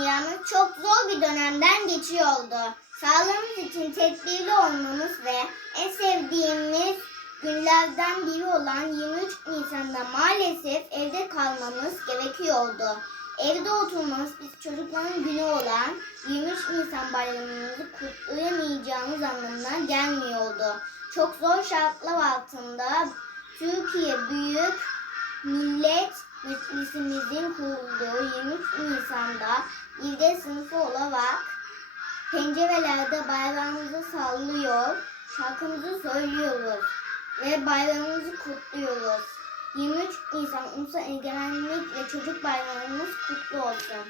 dünyamız çok zor bir dönemden geçiyordu. Sağlığımız için tedbirli olmamız ve en sevdiğimiz günlerden biri olan 23 Nisan'da maalesef evde kalmamız gerekiyordu. Evde oturmamız biz çocukların günü olan 23 Nisan bayramımızı kutlayamayacağımız anlamına gelmiyordu. Çok zor şartlar altında Türkiye Büyük Millet Meclisimizin kurulduğu 23 Nisan'da ilde sınıfı olarak pencerelerde bayrağımızı sallıyor, şarkımızı söylüyoruz ve bayramımızı kutluyoruz. 23 Nisan Ulusal Egemenlik ve Çocuk Bayramımız kutlu olsun.